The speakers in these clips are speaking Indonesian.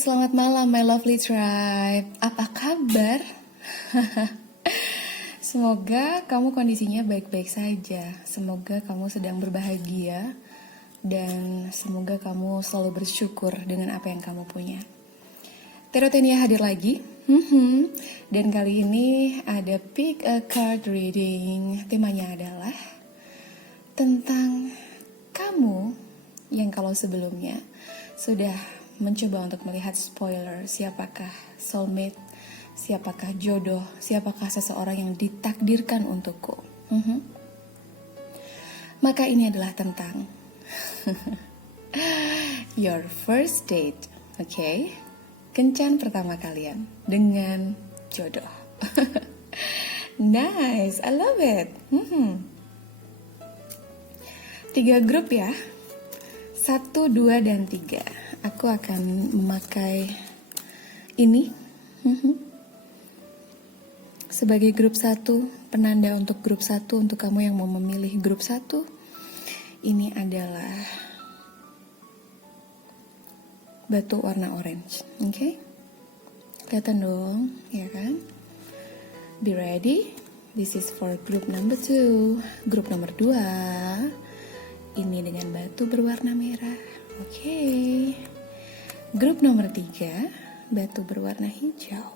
Selamat malam my lovely tribe. Apa kabar? Semoga kamu kondisinya baik-baik saja. Semoga kamu sedang berbahagia. Dan semoga kamu selalu bersyukur dengan apa yang kamu punya. Terotenia hadir lagi. Dan kali ini ada pick a card reading. Temanya adalah tentang kamu yang kalau sebelumnya sudah mencoba untuk melihat spoiler, siapakah soulmate, siapakah jodoh, siapakah seseorang yang ditakdirkan untukku. Maka ini adalah tentang your first date, okay? Kencan pertama kalian dengan jodoh. Nice, I love it. 3 grup ya. 1, 2, dan 3. Aku akan memakai ini sebagai grup 1, penanda untuk grup 1. Untuk kamu yang mau memilih grup 1, ini adalah batu warna orange. Oke? Kelihatan dong, ya kan? Be ready. This is for group number 2. Grup nomor 2 ini dengan batu berwarna merah. Oke. Grup nomor 3, batu berwarna hijau.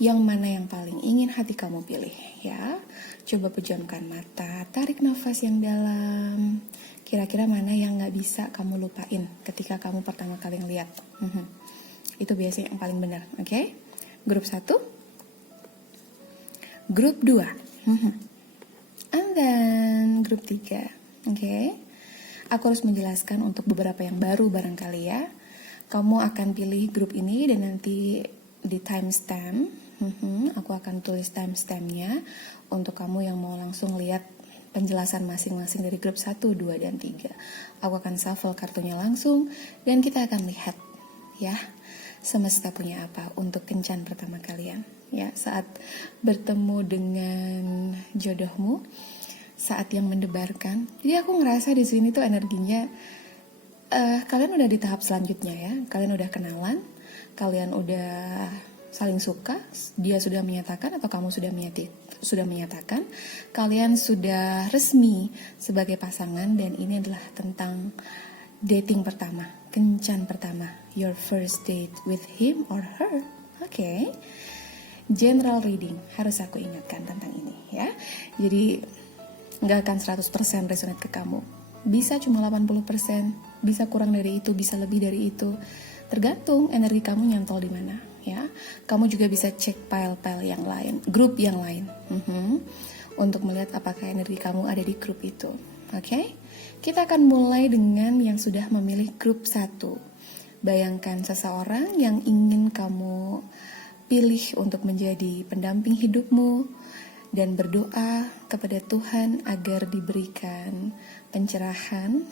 Yang mana yang paling ingin hati kamu pilih ya? Coba pejamkan mata, tarik nafas yang dalam. Kira-kira mana yang gak bisa kamu lupain ketika kamu pertama kali ngeliat. Itu biasanya yang paling benar, oke? Grup 1. Grup 2. And then grup 3. Oke, aku harus menjelaskan untuk beberapa yang baru barangkali ya. Kamu akan pilih grup ini dan nanti di timestamp, aku akan tulis timestampnya untuk kamu yang mau langsung lihat penjelasan masing-masing dari grup 1, 2, dan 3. Aku akan shuffle kartunya langsung dan kita akan lihat ya semesta punya apa untuk kencan pertama kalian. Ya, saat bertemu dengan jodohmu, saat yang mendebarkan. Jadi aku ngerasa di sini tuh energinya kalian udah di tahap selanjutnya ya. Kalian udah kenalan, kalian udah saling suka, dia sudah menyatakan atau kamu sudah menyatakan, kalian sudah resmi sebagai pasangan dan ini adalah tentang dating pertama, kencan pertama, your first date with him or her. Oke. General reading harus aku ingatkan tentang ini ya. Jadi nggak akan 100% resonate ke kamu. Bisa cuma 80%, bisa kurang dari itu, bisa lebih dari itu. Tergantung energi kamu nyantol di mana, ya. Kamu juga bisa cek file-file yang lain, grup yang lain, untuk melihat apakah energi kamu ada di grup itu. Oke? Kita akan mulai dengan yang sudah memilih grup 1. Bayangkan seseorang yang ingin kamu pilih untuk menjadi pendamping hidupmu, dan berdoa kepada Tuhan agar diberikan pencerahan.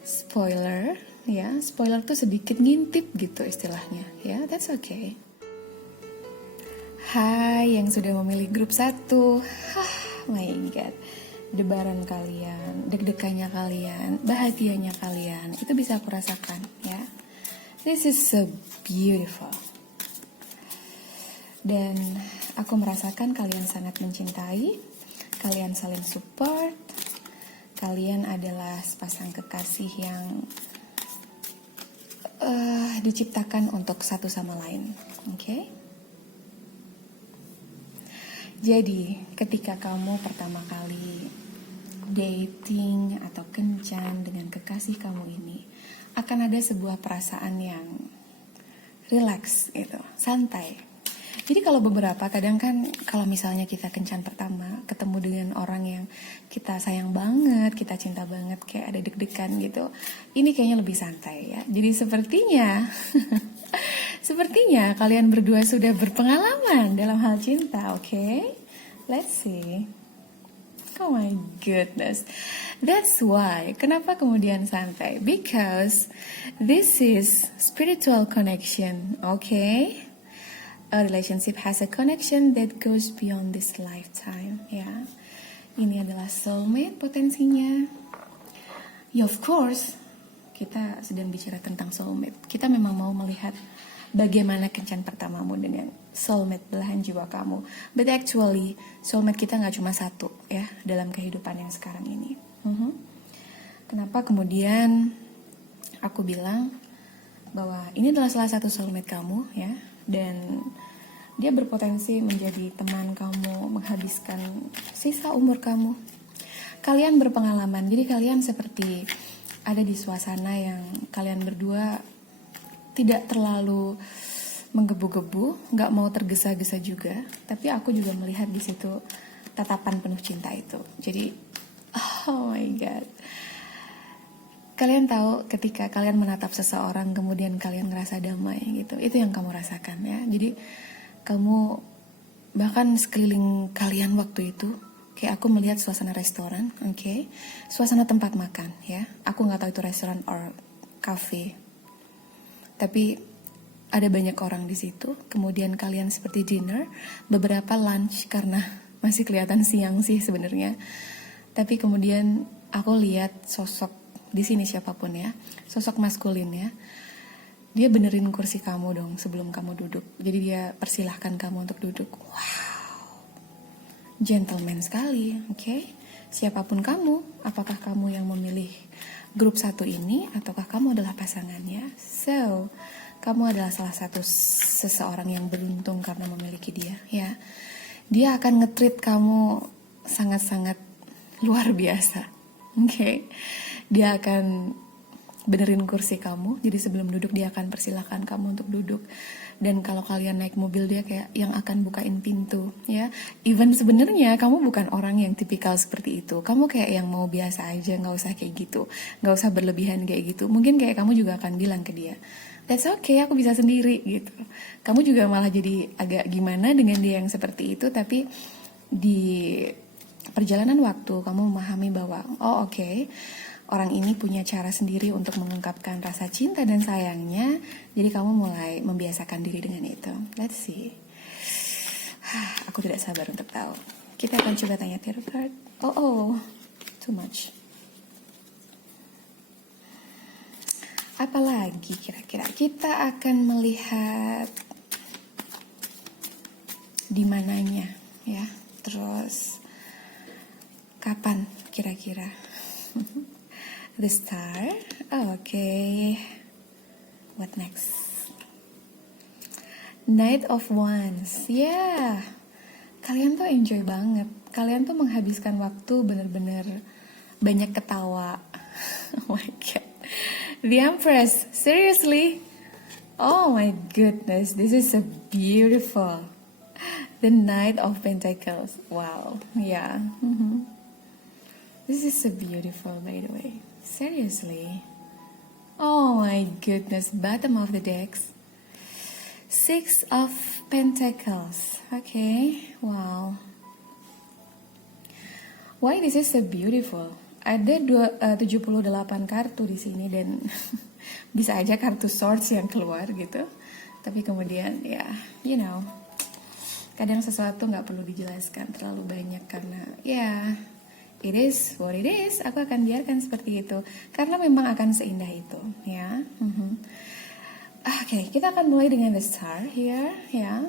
Spoiler, ya, spoiler tuh sedikit ngintip gitu istilahnya, ya, that's okay. Hai yang sudah memilih grup 1, my god, debaran kalian, deg-degannya kalian, bahagianya kalian, itu bisa aku rasakan, ya. This is so beautiful. Dan aku merasakan kalian sangat mencintai, kalian saling support, kalian adalah sepasang kekasih yang diciptakan untuk satu sama lain, oke? Jadi, ketika kamu pertama kali dating atau kencan dengan kekasih kamu ini, akan ada sebuah perasaan yang relax gitu, santai. Jadi kalau beberapa kadang kan kalau misalnya kita kencan pertama ketemu dengan orang yang kita sayang banget, kita cinta banget, kayak ada deg-degan gitu. Ini kayaknya lebih santai ya. Jadi sepertinya kalian berdua sudah berpengalaman dalam hal cinta, oke? Let's see. Oh my goodness. That's why. Kenapa kemudian santai? Because this is spiritual connection, okay? A relationship has a connection that goes beyond this lifetime, ya. Ini adalah soulmate potensinya. Ya of course, kita sedang bicara tentang soulmate. Kita memang mau melihat bagaimana kencan pertamamu dengan soulmate belahan jiwa kamu. But actually, soulmate kita nggak cuma satu ya dalam kehidupan yang sekarang ini. Kenapa kemudian aku bilang bahwa ini adalah salah satu soulmate kamu ya, dan dia berpotensi menjadi teman kamu, menghabiskan sisa umur kamu. Kalian berpengalaman, jadi kalian seperti ada di suasana yang kalian berdua tidak terlalu menggebu-gebu, nggak mau tergesa-gesa juga, tapi aku juga melihat di situ tatapan penuh cinta itu. Jadi, oh my god, kalian tahu ketika kalian menatap seseorang kemudian kalian ngerasa damai gitu, itu yang kamu rasakan ya. Jadi kamu bahkan sekeliling kalian waktu itu, kayak aku melihat suasana restoran, oke, suasana tempat makan ya. Aku nggak tahu itu restoran or cafe, tapi ada banyak orang di situ. Kemudian kalian seperti dinner, beberapa lunch karena masih kelihatan siang sih sebenarnya. Tapi kemudian aku lihat sosok di sini siapapun ya, sosok maskulin ya. Dia benerin kursi kamu dong sebelum kamu duduk. Jadi dia persilahkan kamu untuk duduk. Wow, gentleman sekali, oke? Siapapun kamu, apakah kamu yang memilih grup satu ini, ataukah kamu adalah pasangannya? So, kamu adalah salah satu seseorang yang beruntung karena memiliki dia, ya. Dia akan nge-treat kamu sangat-sangat luar biasa, oke? Dia akan benerin kursi kamu, jadi sebelum duduk dia akan persilahkan kamu untuk duduk. Dan kalau kalian naik mobil, dia kayak yang akan bukain pintu ya. Even sebenarnya kamu bukan orang yang tipikal seperti itu, kamu kayak yang mau biasa aja, nggak usah kayak gitu, nggak usah berlebihan kayak gitu. Mungkin kayak kamu juga akan bilang ke dia, that's okay, aku bisa sendiri gitu. Kamu juga malah jadi agak gimana dengan dia yang seperti itu. Tapi di perjalanan waktu kamu memahami bahwa oh oke, orang ini punya cara sendiri untuk mengungkapkan rasa cinta dan sayangnya. Jadi kamu mulai membiasakan diri dengan itu. Let's see. Aku tidak sabar untuk tahu. Kita akan coba tanya tarot card. Oh, too much. Apalagi kira-kira kita akan melihat di mananya ya. Terus kapan kira-kira? The Star. Oh, okay. What next? Knight of Wands. Yeah. Kalian tuh enjoy banget. Kalian tuh menghabiskan waktu bener-bener banyak ketawa. Oh my god. The Empress. Seriously? Oh my goodness. This is so beautiful. The Knight of Pentacles. Wow. Yeah. This is so beautiful, by the way. Seriously. Oh my goodness. Bottom of the decks. Six of Pentacles. Okay. Wow. Why this is so beautiful? Ada 78 kartu di sini dan bisa aja kartu swords yang keluar gitu. Tapi kemudian ya, you know, kadang sesuatu nggak perlu dijelaskan terlalu banyak karena ya, it is what it is. Aku akan biarkan seperti itu karena memang akan seindah itu, ya. Oke, kita akan mulai dengan the Star here, ya.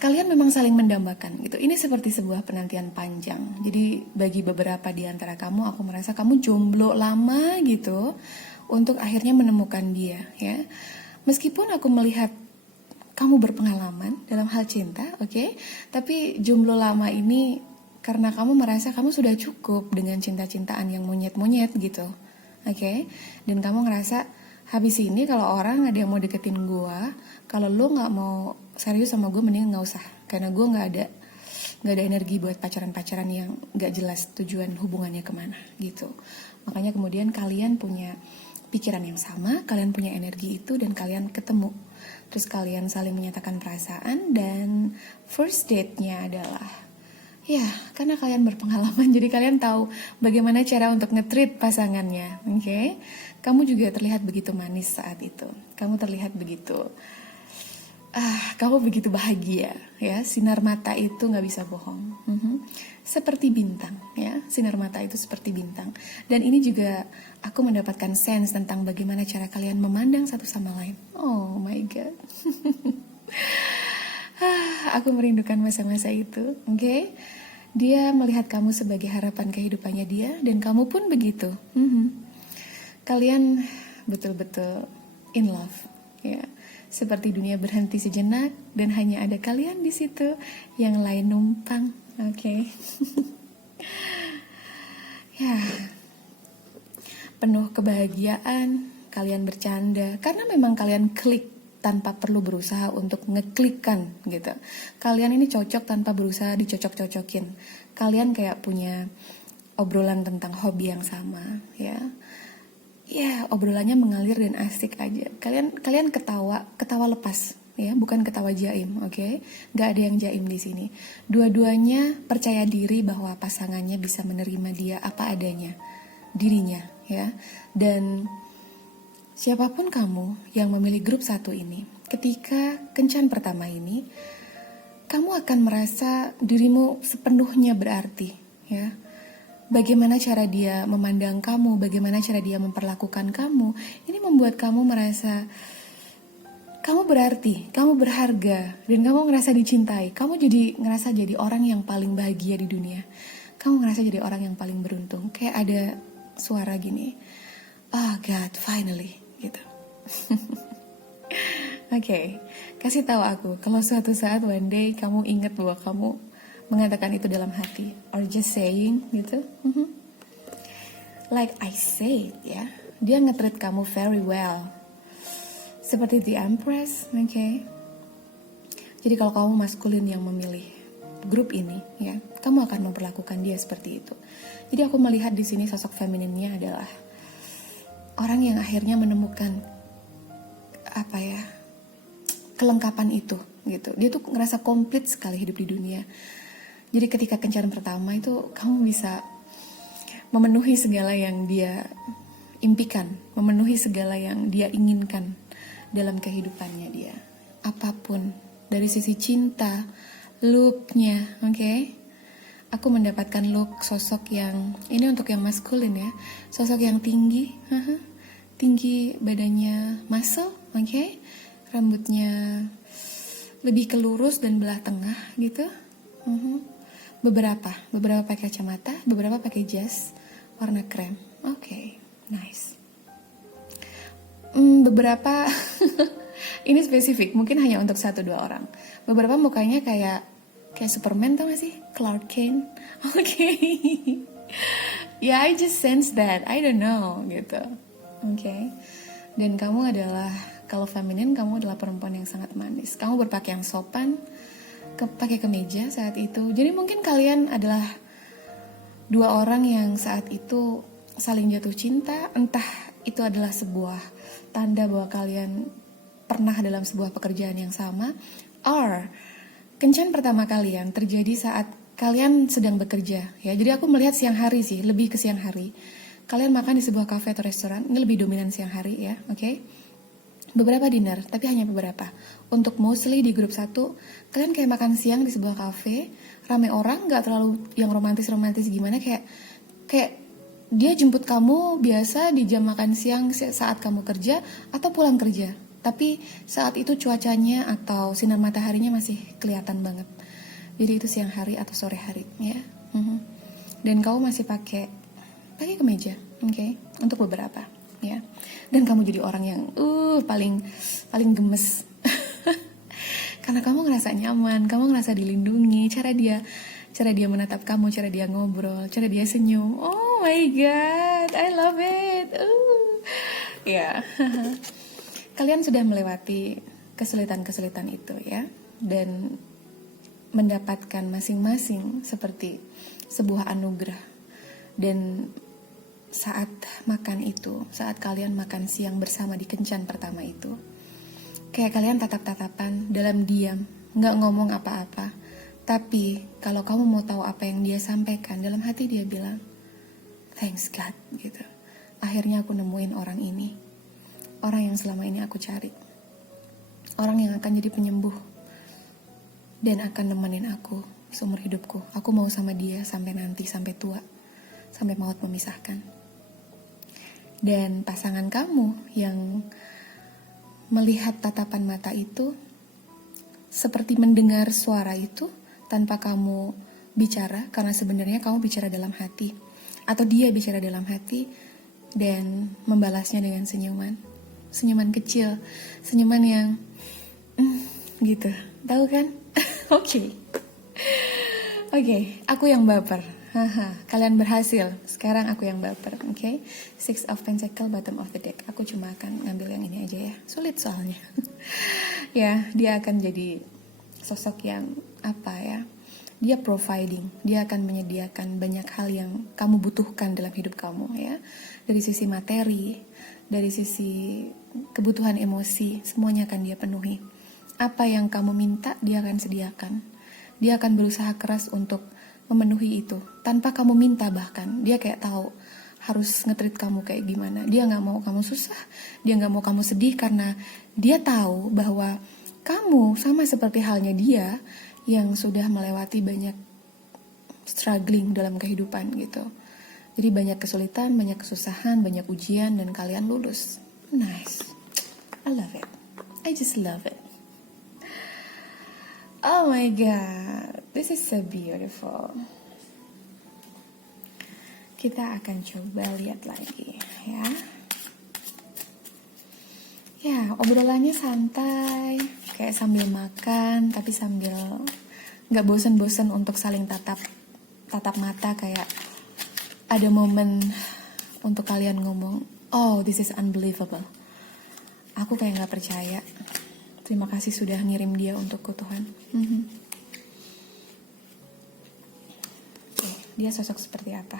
Kalian memang saling mendambakan gitu. Ini seperti sebuah penantian panjang. Jadi bagi beberapa di antara kamu, aku merasa kamu jomblo lama gitu untuk akhirnya menemukan dia, ya. Meskipun aku melihat kamu berpengalaman dalam hal cinta, oke? Tapi jomblo lama ini karena kamu merasa kamu sudah cukup dengan cinta-cintaan yang monyet-monyet gitu, oke? Dan kamu ngerasa habis ini kalau orang ada yang mau deketin gue, kalau lo nggak mau serius sama gue, mending nggak usah, karena gue nggak ada energi buat pacaran-pacaran yang nggak jelas tujuan hubungannya kemana gitu. Makanya kemudian kalian punya pikiran yang sama, kalian punya energi itu dan kalian ketemu, terus kalian saling menyatakan perasaan dan first date-nya adalah ya, karena kalian berpengalaman, jadi kalian tahu bagaimana cara untuk nge-treat pasangannya, oke? Kamu juga terlihat begitu manis saat itu. Kamu terlihat begitu Kamu begitu bahagia ya, sinar mata itu nggak bisa bohong. Seperti bintang ya, sinar mata itu seperti bintang. Dan ini juga aku mendapatkan sense tentang bagaimana cara kalian memandang satu sama lain. Oh my god. Aku merindukan masa-masa itu, oke? Dia melihat kamu sebagai harapan kehidupannya dia, dan kamu pun begitu. Kalian betul-betul in love, ya. Seperti dunia berhenti sejenak dan hanya ada kalian di situ, yang lain numpang, oke? Ya, penuh kebahagiaan, kalian bercanda karena memang kalian klik tanpa perlu berusaha untuk ngeklikkan gitu. Kalian ini cocok tanpa berusaha dicocok-cocokin. Kalian kayak punya obrolan tentang hobi yang sama, ya. Ya, obrolannya mengalir dan asik aja. Kalian ketawa lepas, ya, bukan ketawa jaim, oke? Gak ada yang jaim di sini. Dua-duanya percaya diri bahwa pasangannya bisa menerima dia apa adanya, dirinya, ya. Dan siapapun kamu yang memilih grup 1 ini, ketika kencan pertama ini, kamu akan merasa dirimu sepenuhnya berarti, ya. Bagaimana cara dia memandang kamu, bagaimana cara dia memperlakukan kamu, ini membuat kamu merasa kamu berarti, kamu berharga, dan kamu ngerasa dicintai. Kamu ngerasa jadi orang yang paling bahagia di dunia. Kamu ngerasa jadi orang yang paling beruntung. Kayak ada suara gini, oh God, finally, gitu. Oke, kasih tahu aku kalau suatu saat one day kamu ingat bahwa kamu mengatakan itu dalam hati, or just saying gitu. Like I said, ya, dia nge-treat kamu very well, seperti the Empress, oke. Jadi kalau kamu maskulin yang memilih grup ini, ya, kamu akan memperlakukan dia seperti itu. Jadi aku melihat di sini sosok femininnya adalah orang yang akhirnya menemukan kelengkapan itu, gitu. Dia tuh ngerasa komplit sekali hidup di dunia. Jadi ketika kencan pertama itu kamu bisa memenuhi segala yang dia impikan, memenuhi segala yang dia inginkan dalam kehidupannya dia. Apapun, dari sisi cinta, look-nya, oke? Aku mendapatkan look sosok yang, ini untuk yang maskulin ya, sosok yang tinggi, tinggi, badannya muscle, oke? Rambutnya lebih ke lurus dan belah tengah gitu. Beberapa pakai kacamata, beberapa pakai jas warna krem. Oke, nice. Beberapa ini spesifik, mungkin hanya untuk 1-2 orang. Beberapa mukanya kayak Superman, tau gak sih? Clark Kent. Oke. Ya, I just sense that. I don't know gitu. Oke. Dan kamu adalah, kalau feminin, kamu adalah perempuan yang sangat manis. Kamu berpakaian sopan, pakai kemeja saat itu. Jadi mungkin kalian adalah 2 orang yang saat itu saling jatuh cinta. Entah itu adalah sebuah tanda bahwa kalian pernah dalam sebuah pekerjaan yang sama, or kencan pertama kalian terjadi saat kalian sedang bekerja, ya. Jadi aku melihat siang hari sih, lebih ke siang hari. Kalian makan di sebuah cafe atau restoran, ini lebih dominan siang hari ya, oke? Beberapa dinner, tapi hanya beberapa. Untuk mostly di grup 1, kalian kayak makan siang di sebuah cafe, rame orang, gak terlalu yang romantis-romantis gimana, kayak dia jemput kamu biasa di jam makan siang saat kamu kerja atau pulang kerja. Tapi saat itu cuacanya atau sinar mataharinya masih kelihatan banget. Jadi itu siang hari atau sore hari, ya. Dan kamu masih pakai kemeja, oke? Untuk beberapa, ya. Dan kamu jadi orang yang paling gemes. Karena kamu ngerasa nyaman, kamu ngerasa dilindungi, cara dia menatap kamu, cara dia ngobrol, cara dia senyum. Oh my god, I love it. Ya. Kalian sudah melewati kesulitan-kesulitan itu, ya. Dan mendapatkan masing-masing seperti sebuah anugerah. Dan saat makan itu, saat kalian makan siang bersama di kencan pertama itu, kayak kalian tatap-tatapan dalam diam, gak ngomong apa-apa. Tapi kalau kamu mau tahu apa yang dia sampaikan, dalam hati dia bilang, thanks God, gitu. Akhirnya aku nemuin orang ini, orang yang selama ini aku cari, orang yang akan jadi penyembuh dan akan nemenin aku seumur hidupku. Aku mau sama dia sampai nanti, sampai tua, sampai maut memisahkan. Dan pasangan kamu yang melihat tatapan mata itu seperti mendengar suara itu tanpa kamu bicara, karena sebenarnya kamu bicara dalam hati, atau dia bicara dalam hati dan membalasnya dengan senyuman. Senyuman kecil, senyuman yang gitu, tahu kan? Oke, aku yang baper. Kalian berhasil. Sekarang aku yang baper. Oke, Six of Pentacle, bottom of the deck. Aku cuma akan ngambil yang ini aja ya. Sulit soalnya. Ya, dia akan jadi sosok yang apa ya? Dia providing. Dia akan menyediakan banyak hal yang kamu butuhkan dalam hidup kamu ya. Dari sisi materi, dari sisi kebutuhan emosi, semuanya akan dia penuhi. Apa yang kamu minta, dia akan sediakan. Dia akan berusaha keras untuk memenuhi itu tanpa kamu minta, bahkan dia kayak tahu harus nge-treat kamu kayak gimana. Dia nggak mau kamu susah, dia nggak mau kamu sedih, karena dia tahu bahwa kamu sama seperti halnya dia yang sudah melewati banyak struggling dalam kehidupan gitu. Jadi banyak kesulitan, banyak kesusahan, banyak ujian, dan kalian lulus. Nice, I love it, I just love it. Oh my god, this is so beautiful. Kita akan coba lihat lagi ya. Ya, obrolannya santai, kayak sambil makan, tapi sambil gak bosen-bosen untuk saling tatap mata, kayak ada momen untuk kalian ngomong, oh this is unbelievable. Aku kayak gak percaya. Terima kasih sudah ngirim dia untukku, Tuhan. Oke, dia sosok seperti apa?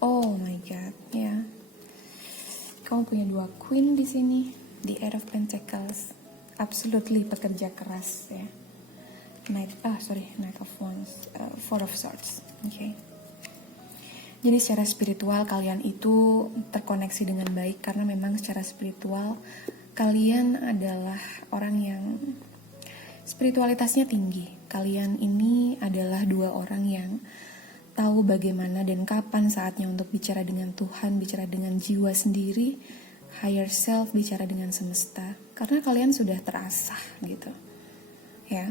Oh my god, ya. Kamu punya 2 queen di sini, the Eight of Pentacles, absolutely pekerja keras ya. Knight of Wands, Four of Swords, okay. Jadi secara spiritual kalian itu terkoneksi dengan baik, karena memang secara spiritual kalian adalah orang yang spiritualitasnya tinggi. Kalian ini adalah 2 orang yang tahu bagaimana dan kapan saatnya untuk bicara dengan Tuhan, bicara dengan jiwa sendiri, higher self, bicara dengan semesta. Karena kalian sudah terasah gitu. Ya.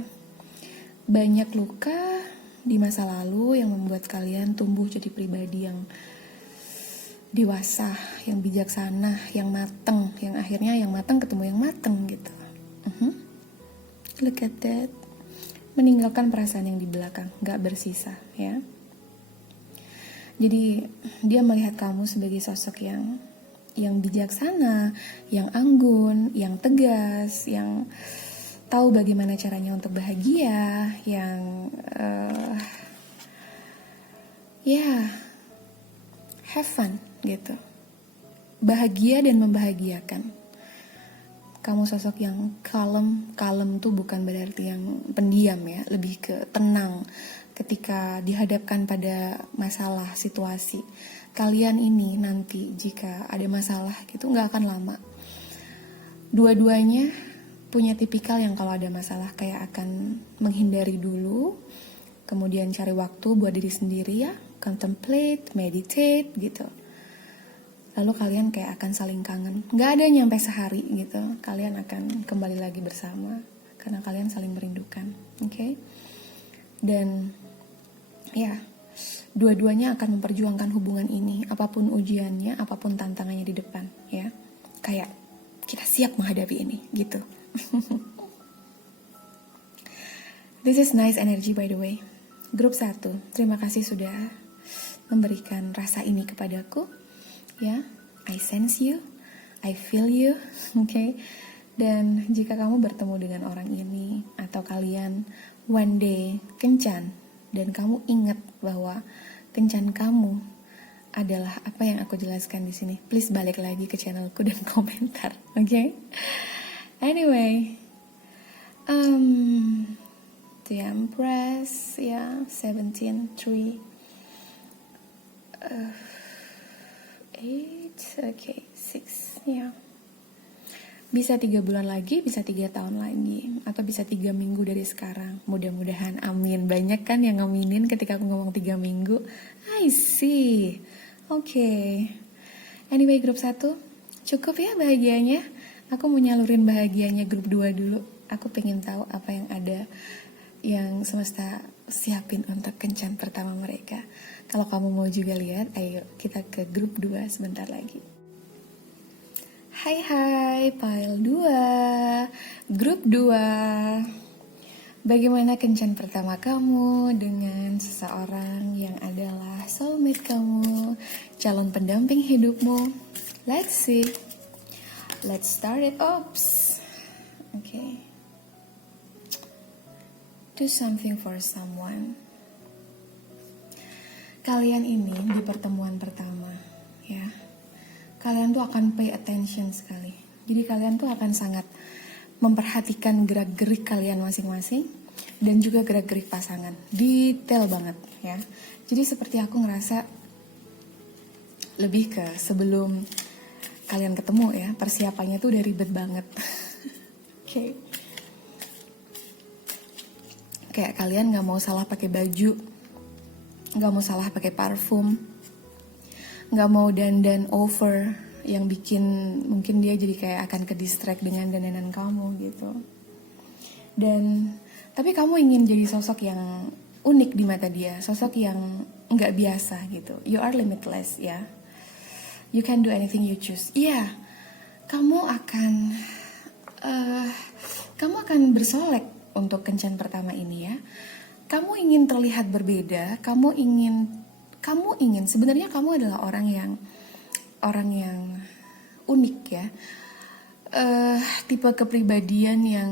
Banyak luka di masa lalu yang membuat kalian tumbuh jadi pribadi yang dewasa, yang bijaksana, yang mateng, yang akhirnya yang mateng ketemu yang mateng gitu. Look at that. Meninggalkan perasaan yang di belakang, gak bersisa ya. Jadi dia melihat kamu sebagai sosok yang bijaksana, yang anggun, yang tegas, yang tahu bagaimana caranya untuk bahagia, yang have fun gitu, bahagia dan membahagiakan. Kamu sosok yang kalem tuh bukan berarti yang pendiam ya, lebih ke tenang ketika dihadapkan pada masalah, situasi. Kalian ini nanti jika ada masalah gitu nggak akan lama. Dua-duanya punya tipikal yang kalau ada masalah kayak akan menghindari dulu, kemudian cari waktu buat diri sendiri ya, contemplate, meditate gitu. Lalu kalian kayak akan saling kangen. Gak ada nyampe sehari gitu, kalian akan kembali lagi bersama karena kalian saling merindukan, oke? Dan ya, dua-duanya akan memperjuangkan hubungan ini, apapun ujiannya, apapun tantangannya di depan ya. Kayak kita siap menghadapi ini gitu. This is nice energy by the way. Grup 1, terima kasih sudah memberikan rasa ini kepadaku. Ya, I sense you, I feel you, okay? Dan jika kamu bertemu dengan orang ini atau kalian one day kencan dan kamu ingat bahwa kencan kamu adalah apa yang aku jelaskan di sini, please balik lagi ke channelku dan komentar, okay? Anyway, the Empress, ya, 17-3. 8, okay, 6, ya. Bisa 3 bulan lagi, bisa 3 tahun lagi, atau bisa 3 minggu dari sekarang. Mudah-mudahan, amin. Banyak kan yang ngaminin ketika aku ngomong 3 minggu. I see. Oke. Anyway, grup 1, cukup ya bahagianya. Aku mau nyalurin bahagianya grup 2 dulu. Aku pengen tahu apa yang ada yang semesta siapin untuk kencan pertama mereka. Kalau kamu mau juga lihat, ayo kita ke grup 2 sebentar lagi. Hai Pile 2, grup 2. Bagaimana kencan pertama kamu dengan seseorang yang adalah soulmate kamu, calon pendamping hidupmu? Let's see. Let's start it. Oops. Okay. Do something for someone. Kalian ini di pertemuan pertama, ya. Kalian tuh akan pay attention sekali. Jadi kalian tuh akan sangat memperhatikan gerak-gerik kalian masing-masing dan juga gerak-gerik pasangan. Detail banget, ya. Jadi seperti aku ngerasa lebih ke sebelum kalian ketemu ya, persiapannya tuh udah ribet banget. Oke. Kayak kalian gak mau salah pakai baju, gak mau salah pakai parfum, gak mau dandan over yang bikin mungkin dia jadi kayak akan ke distract dengan dandanan kamu gitu. Dan tapi kamu ingin jadi sosok yang unik di mata dia, sosok yang nggak biasa gitu. You are limitless ya. You can do anything you choose. Iya, kamu akan bersolek untuk kencan pertama ini ya. Kamu ingin terlihat berbeda, kamu ingin sebenarnya kamu adalah orang yang unik ya, tipe kepribadian yang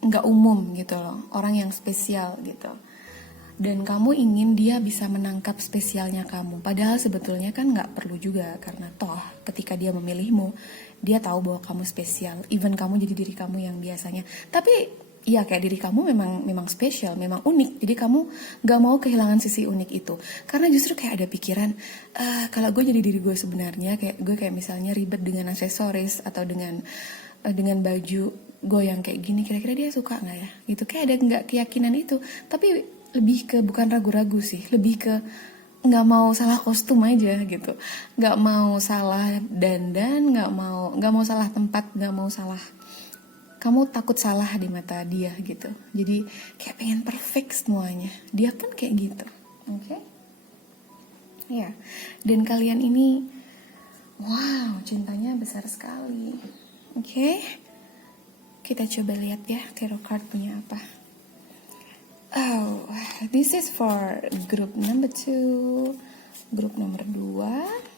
nggak umum gitu loh, orang yang spesial gitu. Dan kamu ingin dia bisa menangkap spesialnya kamu, padahal sebetulnya kan nggak perlu juga, karena toh ketika dia memilihmu, dia tahu bahwa kamu spesial, even kamu jadi diri kamu yang biasanya. Tapi iya, kayak diri kamu memang spesial, memang unik. Jadi kamu gak mau kehilangan sisi unik itu. Karena justru kayak ada pikiran, kalau gue jadi diri gue sebenarnya, kayak gue kayak misalnya ribet dengan aksesoris atau dengan baju gue yang kayak gini, kira-kira dia suka nggak ya? Gitu, kayak ada nggak keyakinan itu. Tapi lebih ke bukan ragu-ragu sih, lebih ke nggak mau salah kostum aja gitu, nggak mau salah dandan, nggak mau salah tempat, nggak mau salah. Kamu takut salah di mata dia gitu. Jadi kayak pengen perfect semuanya. Dia kan kayak gitu. Oke? Ya. Dan kalian ini, wow, cintanya besar sekali. Oke? Kita coba lihat ya tarot card punya apa. Oh, this is for group number 2. Grup nomor 2.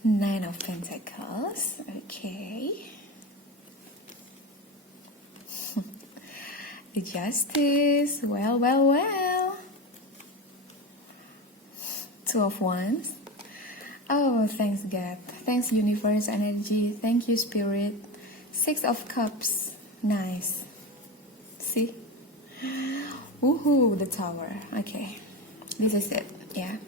Nine of Pentacles. Okay. The Justice. Well. Two of Wands. Oh, thanks God. Thanks Universe Energy. Thank you Spirit. Six of Cups. Nice. See? Woohoo, the Tower. Okay. This is it, ya.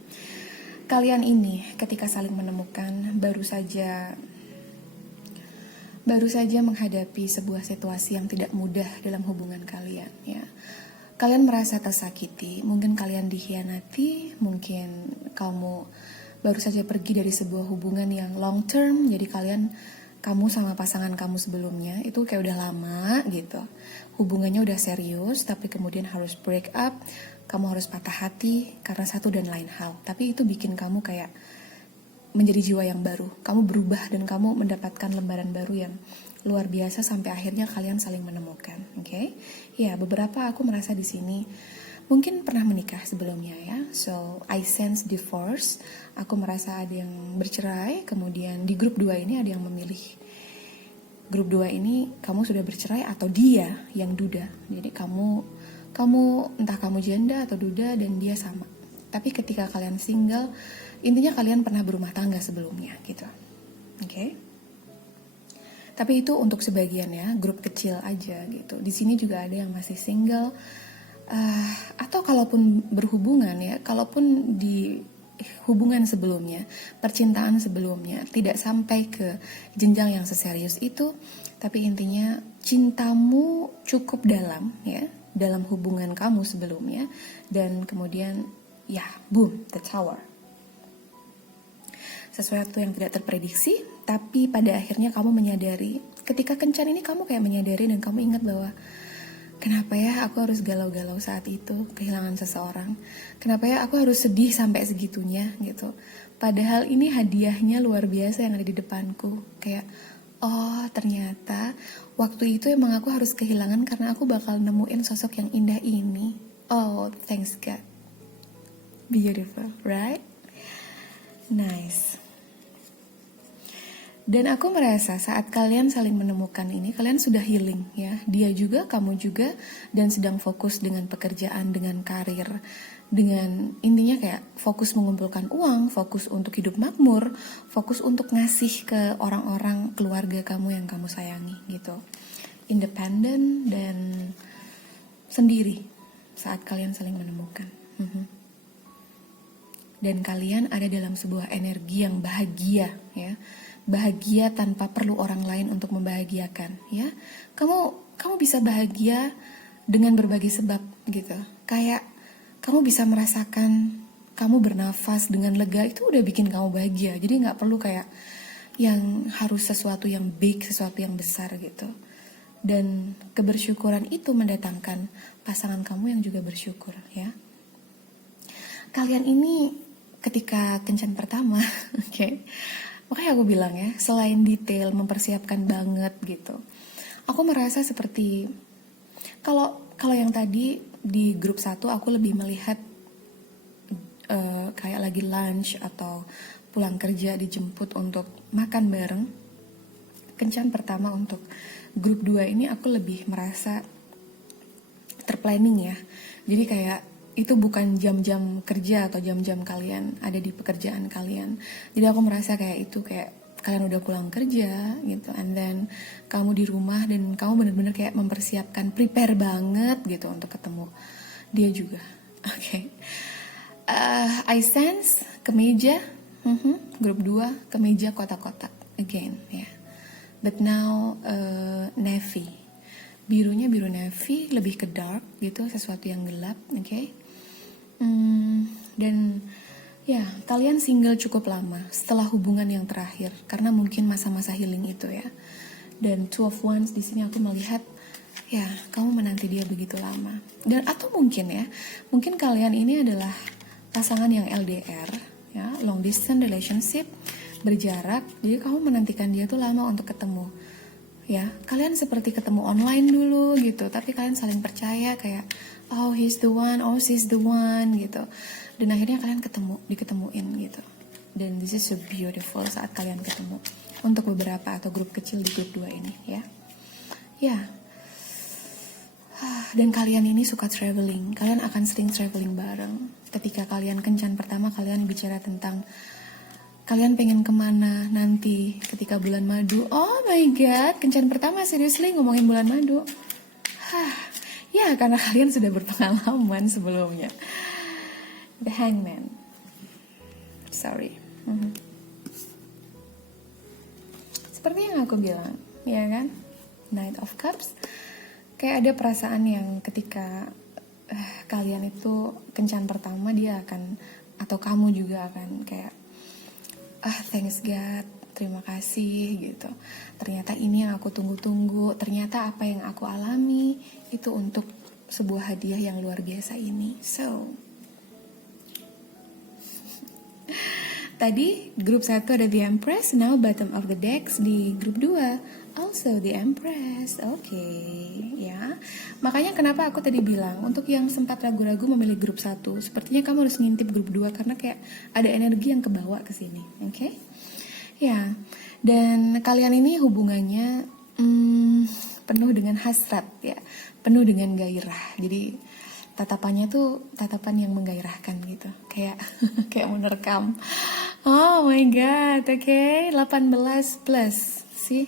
Kalian ini ketika saling menemukan baru saja menghadapi sebuah situasi yang tidak mudah dalam hubungan kalian ya. Kalian merasa tersakiti, mungkin kalian dikhianati, mungkin kamu baru saja pergi dari sebuah hubungan yang long term, jadi kamu sama pasangan kamu sebelumnya itu kayak udah lama gitu. Hubungannya udah serius tapi kemudian harus break up. Kamu harus patah hati karena satu dan lain hal. Tapi itu bikin kamu kayak menjadi jiwa yang baru. Kamu berubah dan kamu mendapatkan lembaran baru yang luar biasa sampai akhirnya kalian saling menemukan. Oke? Ya, beberapa aku merasa di sini mungkin pernah menikah sebelumnya ya. So, I sense divorce. Aku merasa ada yang bercerai. Kemudian di grup 2 ini ada yang memilih. Grup 2 ini kamu sudah bercerai atau dia yang duda. Jadi kamu entah kamu janda atau duda dan dia sama. Tapi ketika kalian single, intinya kalian pernah berumah tangga sebelumnya gitu. Oke? Tapi itu untuk sebagian ya, grup kecil aja gitu. Di sini juga ada yang masih single, atau kalaupun berhubungan ya, kalaupun di hubungan sebelumnya, percintaan sebelumnya tidak sampai ke jenjang yang seserius itu, tapi intinya cintamu cukup dalam ya, dalam hubungan kamu sebelumnya, dan kemudian ya, boom, the tower. Sesuatu yang tidak terprediksi, tapi pada akhirnya kamu menyadari, ketika kencan ini kamu kayak menyadari dan kamu ingat bahwa kenapa ya aku harus galau-galau saat itu, kehilangan seseorang. Kenapa ya aku harus sedih sampai segitunya gitu. Padahal ini hadiahnya luar biasa yang ada di depanku. Kayak, oh ternyata waktu itu emang aku harus kehilangan karena aku bakal nemuin sosok yang indah ini. Oh, thanks God. Beautiful, right? Nice. Dan aku merasa saat kalian saling menemukan ini, kalian sudah healing ya. Dia juga, kamu juga, dan sedang fokus dengan pekerjaan, dengan karir, dengan intinya kayak fokus mengumpulkan uang, fokus untuk hidup makmur, fokus untuk ngasih ke orang-orang keluarga kamu yang kamu sayangi gitu. Independen dan sendiri saat kalian saling menemukan. Dan kalian ada dalam sebuah energi yang bahagia ya. Bahagia tanpa perlu orang lain untuk membahagiakan ya. Kamu bisa bahagia dengan berbagai sebab gitu. Kayak kamu bisa merasakan kamu bernafas dengan lega, itu udah bikin kamu bahagia. Jadi nggak perlu kayak yang harus sesuatu yang big, sesuatu yang besar gitu. Dan kebersyukuran itu mendatangkan pasangan kamu yang juga bersyukur ya. Kalian ini ketika kencan pertama, oke. Makanya aku bilang ya, selain detail, mempersiapkan banget gitu. Aku merasa seperti, kalau yang tadi di grup 1 aku lebih melihat kayak lagi lunch atau pulang kerja dijemput untuk makan bareng. Kencan pertama untuk grup 2 ini aku lebih merasa terplanning ya. Jadi kayak itu bukan jam-jam kerja atau jam-jam kalian ada di pekerjaan kalian. Jadi aku merasa kayak itu kayak kalian udah pulang kerja gitu, and then kamu di rumah dan kamu bener-bener kayak mempersiapkan, prepare banget gitu untuk ketemu dia juga. Oke. I sense kemeja, grup 2 kemeja kotak-kotak again ya. Yeah. But now navy. Birunya biru navy, lebih ke dark gitu, sesuatu yang gelap, oke. Okay? Dan ya, kalian single cukup lama setelah hubungan yang terakhir karena mungkin masa-masa healing itu ya. Dan 2 of Wands di sini aku melihat ya, kamu menanti dia begitu lama. Dan atau mungkin ya, mungkin kalian ini adalah pasangan yang LDR ya, long distance relationship, berjarak. Jadi kamu menantikan dia tuh lama untuk ketemu. Ya, kalian seperti ketemu online dulu gitu, tapi kalian saling percaya kayak oh he's the one, oh she's the one gitu. Dan akhirnya kalian diketemuin gitu. Dan this is so beautiful saat kalian ketemu. Untuk beberapa atau grup kecil di grup 2 ini ya. Ya. Dan kalian ini suka traveling. Kalian akan sering traveling bareng. Ketika kalian kencan pertama, kalian bicara tentang kalian pengen kemana nanti ketika bulan madu. Oh my god, kencan pertama seriously ngomongin bulan madu. Ya, karena kalian sudah berpengalaman sebelumnya. The Hangman. Sorry. Seperti yang aku bilang, ya kan? Knight of Cups. Kayak ada perasaan yang ketika kalian itu kencan pertama, dia akan, atau kamu juga akan kayak thanks God, terima kasih gitu. Ternyata ini yang aku tunggu-tunggu. Ternyata apa yang aku alami itu untuk sebuah hadiah yang luar biasa ini. So, tadi grup 1 ada The Empress. Now bottom of the decks di grup 2 also The Empress. Oke, ya. Makanya kenapa aku tadi bilang untuk yang sempat ragu-ragu memilih grup 1, sepertinya kamu harus ngintip grup 2 karena kayak ada energi yang kebawa ke sini. Oke? Ya, dan kalian ini hubungannya penuh dengan hasrat ya, penuh dengan gairah. Jadi tatapannya tuh tatapan yang menggairahkan gitu, kayak kayak menerkam. Oh my god, oke, 18 plus sih.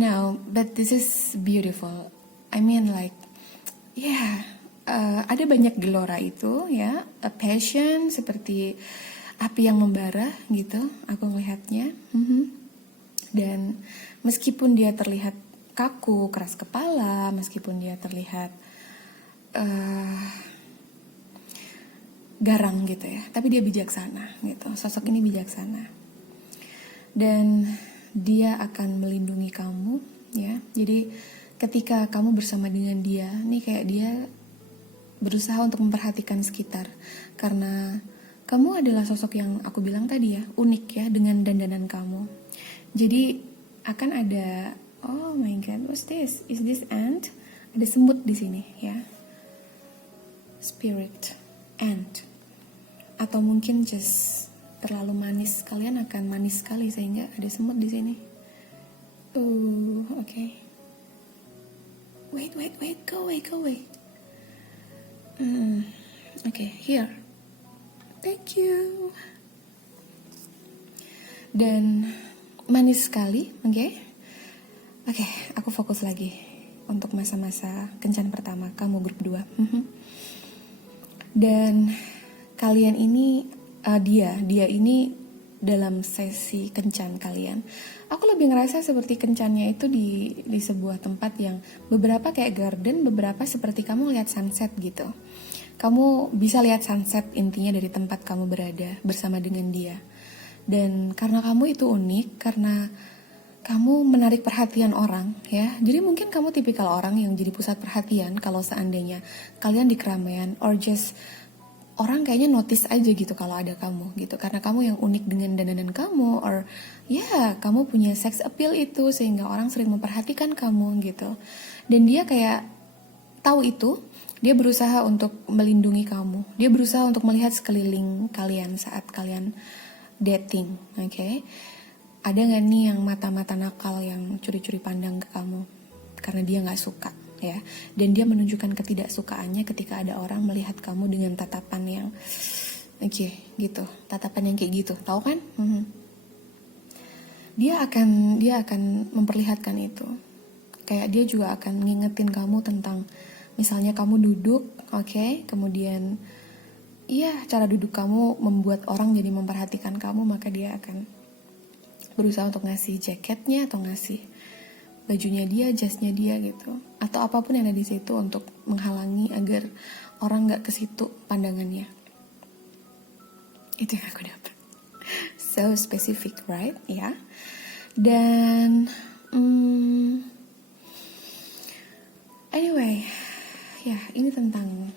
No, but this is beautiful. I mean like, yeah, ada banyak gelora itu ya, a passion seperti api yang membara gitu, aku melihatnya. Dan meskipun dia terlihat kaku, keras kepala, meskipun dia terlihat garang gitu ya, tapi dia bijaksana gitu. Sosok ini bijaksana. Dan dia akan melindungi kamu ya. Jadi ketika kamu bersama dengan dia, nih kayak dia berusaha untuk memperhatikan sekitar. Karena kamu adalah sosok yang aku bilang tadi ya, unik ya dengan dandanan kamu. Jadi akan ada, oh my god, what's this? Is this ant? Ada semut di sini ya. Spirit, ant. Atau mungkin just terlalu manis, kalian akan manis sekali sehingga ada semut di sini. Okay. Wait, go away. Okay, here. Thank you. Dan manis sekali, Oke, aku fokus lagi untuk masa-masa kencan pertama, kamu grup 2. Dan kalian ini, dia ini dalam sesi kencan kalian, aku lebih ngerasa seperti kencannya itu di sebuah tempat yang beberapa kayak garden, beberapa seperti kamu lihat sunset gitu. Kamu bisa lihat sunset intinya dari tempat kamu berada bersama dengan dia. Dan karena kamu itu unik, karena kamu menarik perhatian orang ya. Jadi mungkin kamu tipikal orang yang jadi pusat perhatian kalau seandainya kalian di keramaian, or just orang kayaknya notice aja gitu kalau ada kamu gitu. Karena kamu yang unik dengan dandanan kamu, or ya kamu punya sex appeal itu sehingga orang sering memperhatikan kamu gitu. Dan dia kayak tahu itu, dia berusaha untuk melindungi kamu. Dia berusaha untuk melihat sekeliling kalian saat kalian dating, okay? Ada gak nih yang mata-mata nakal yang curi-curi pandang ke kamu? Karena dia gak suka ya. Dan dia menunjukkan ketidaksukaannya ketika ada orang melihat kamu dengan tatapan yang gitu. Tatapan yang kayak gitu, tahu kan? Dia akan memperlihatkan itu. Kayak dia juga akan ngingetin kamu tentang, misalnya kamu duduk, kemudian cara duduk kamu membuat orang jadi memperhatikan kamu, maka dia akan berusaha untuk ngasih jaketnya atau ngasih bajunya dia, jasnya dia gitu, atau apapun yang ada di situ untuk menghalangi agar orang nggak ke situ pandangannya. Itu yang aku dapat. So specific, right? Ya. Dan anyway, ya ini tentang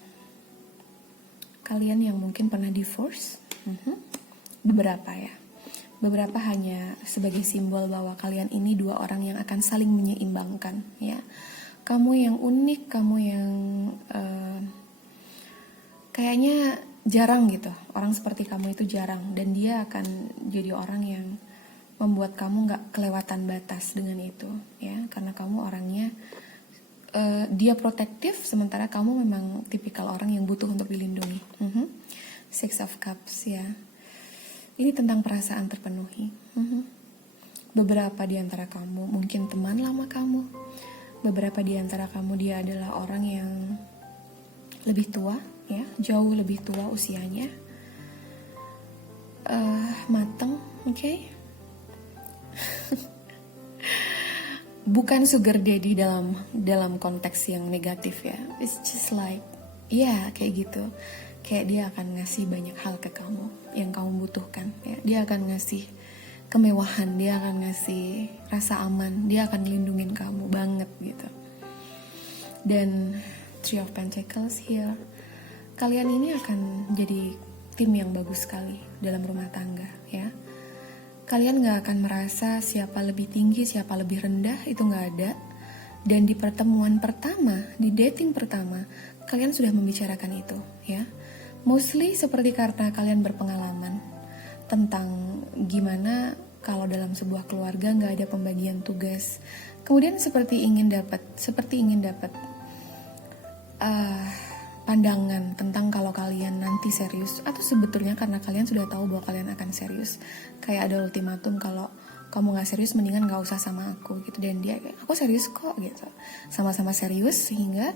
kalian yang mungkin pernah divorce. Beberapa ya. Beberapa hanya sebagai simbol bahwa kalian ini dua orang yang akan saling menyeimbangkan ya. Kamu yang unik, kamu yang kayaknya jarang gitu. Orang seperti kamu itu jarang. Dan dia akan jadi orang yang membuat kamu gak kelewatan batas dengan itu ya. Karena kamu orangnya, dia protektif, sementara kamu memang tipikal orang yang butuh untuk dilindungi. Six of Cups ya. Ini tentang perasaan terpenuhi. Beberapa di antara kamu mungkin teman lama kamu. Beberapa di antara kamu dia adalah orang yang lebih tua, ya, jauh lebih tua usianya. Mateng, oke? Bukan sugar daddy dalam konteks yang negatif ya. It's just like, kayak gitu. Kayak dia akan ngasih banyak hal ke kamu yang kamu butuhkan ya. Dia akan ngasih kemewahan, dia akan ngasih rasa aman, dia akan lindungin kamu banget gitu. Dan Three of Pentacles here, kalian ini akan jadi tim yang bagus sekali dalam rumah tangga ya. Kalian gak akan merasa siapa lebih tinggi, siapa lebih rendah, itu gak ada. Dan di pertemuan pertama, di dating pertama, kalian sudah membicarakan itu ya. Mostly seperti karena kalian berpengalaman tentang gimana kalau dalam sebuah keluarga gak ada pembagian tugas. Kemudian seperti ingin dapat pandangan tentang kalau kalian nanti serius, atau sebetulnya karena kalian sudah tahu bahwa kalian akan serius. Kayak ada ultimatum kalau kamu nggak serius mendingan nggak usah sama aku gitu. Dan dia kayak, aku serius kok gitu, sama-sama serius, sehingga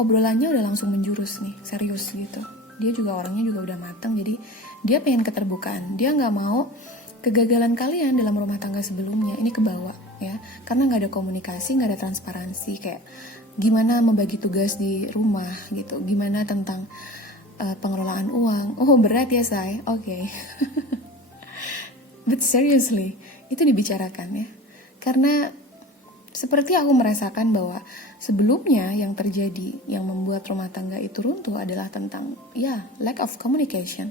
obrolannya udah langsung menjurus nih, serius gitu. Dia juga orangnya juga udah matang, jadi dia pengen keterbukaan, dia nggak mau kegagalan kalian dalam rumah tangga sebelumnya ini kebawa ya, karena nggak ada komunikasi, nggak ada transparansi, kayak gimana membagi tugas di rumah gitu, gimana tentang pengelolaan uang. Oh berat ya say, oke. But seriously, itu dibicarakan ya, karena seperti aku merasakan bahwa sebelumnya yang terjadi yang membuat rumah tangga itu runtuh adalah tentang ya lack of communication.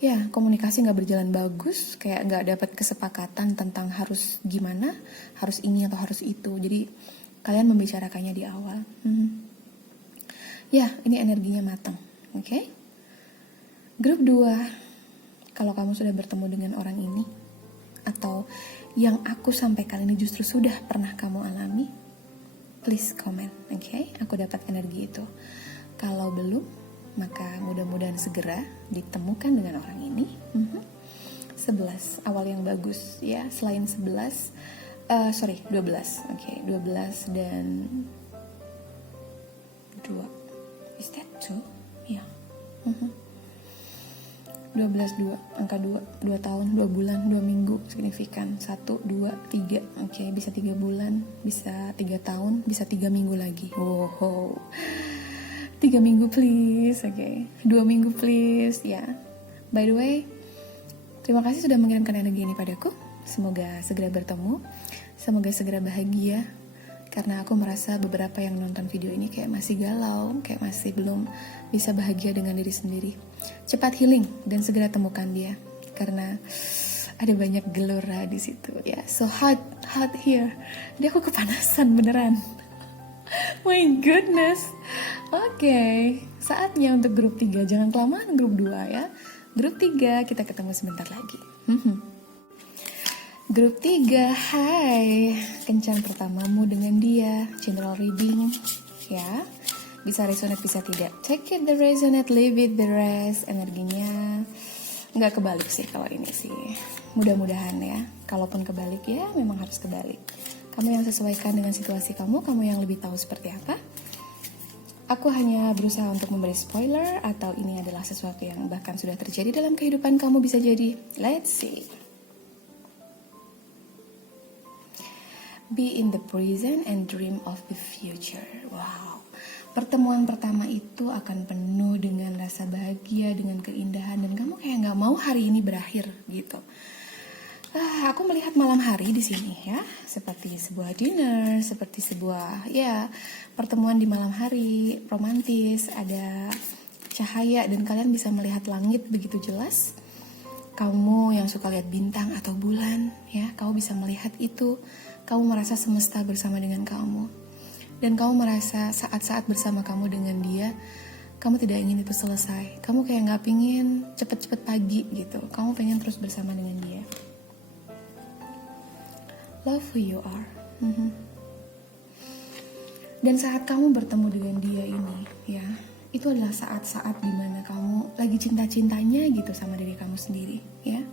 Ya, komunikasi nggak berjalan bagus, kayak nggak dapat kesepakatan tentang harus gimana, harus ini atau harus itu. Jadi kalian membicarakannya di awal. Ya, ini energinya matang, oke? Grup 2, kalau kamu sudah bertemu dengan orang ini, atau yang aku sampaikan ini justru sudah pernah kamu alami, please comment, oke? Aku dapat energi itu. Kalau belum, maka mudah-mudahan segera ditemukan dengan orang ini. 11, awal yang bagus ya. Selain 12, 12. Oke, 12 dan 2. Is that 2? Ya. 12, 2, angka 2, 2 tahun, 2 bulan, 2 minggu, signifikan. 1, 2, 3, oke, bisa 3 bulan, bisa 3 tahun, bisa 3 minggu lagi. Wow, 3 minggu please, oke. 2 minggu please, ya. By the way, terima kasih sudah mengirimkan energi ini padaku. Semoga segera bertemu, semoga segera bahagia. Karena aku merasa beberapa yang nonton video ini kayak masih galau, kayak masih belum bisa bahagia dengan diri sendiri. Cepat healing dan segera temukan dia, karena ada banyak gelora di situ ya. So hot here. Dia aku kepanasan beneran. My goodness. Oke, saatnya untuk grup 3. Jangan kelamaan grup 2 ya. Grup 3 kita ketemu sebentar lagi. Grup 3, hai. Kencan pertamamu dengan dia. General reading ya. Bisa resonate, bisa tidak. Take it the resonate, leave it the rest. Energinya nggak kebalik sih kalau ini sih. Mudah-mudahan ya. Kalaupun kebalik ya memang harus kebalik. Kamu yang sesuaikan dengan situasi kamu yang lebih tahu seperti apa. Aku hanya berusaha untuk memberi spoiler, atau ini adalah sesuatu yang bahkan sudah terjadi dalam kehidupan kamu, bisa jadi. Let's see. Be in the present and dream of the future. Wow. Pertemuan pertama itu akan penuh dengan rasa bahagia, dengan keindahan, dan kamu kayak nggak mau hari ini berakhir gitu. Aku melihat malam hari di sini ya, seperti sebuah dinner, seperti sebuah ya pertemuan di malam hari, romantis, ada cahaya dan kalian bisa melihat langit begitu jelas. Kamu yang suka lihat bintang atau bulan ya, kamu bisa melihat itu. Kamu merasa semesta bersama dengan kamu, dan kamu merasa saat-saat bersama kamu dengan dia, kamu tidak ingin itu selesai. Kamu kayak nggak pingin cepet-cepet pagi gitu. Kamu pengen terus bersama dengan dia. Love who you are. Dan saat kamu bertemu dengan dia ini ya, itu adalah saat-saat dimana kamu lagi cinta-cintanya gitu sama diri kamu sendiri ya.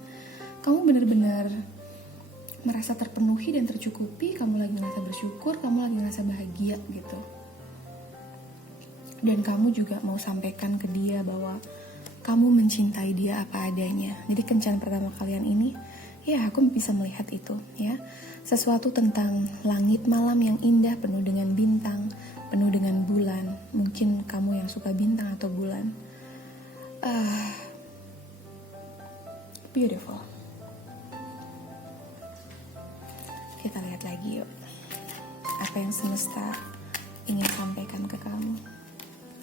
Kamu benar-benar merasa terpenuhi dan tercukupi. Kamu lagi ngerasa bersyukur, kamu lagi ngerasa bahagia gitu. Dan kamu juga mau sampaikan ke dia bahwa kamu mencintai dia apa adanya. Jadi kencan pertama kalian ini, ya aku bisa melihat itu ya. Sesuatu tentang langit malam yang indah, penuh dengan bintang, penuh dengan bulan. Mungkin kamu yang suka bintang atau bulan. Beautiful. Kita lihat lagi yuk, apa yang semesta ingin sampaikan ke kamu.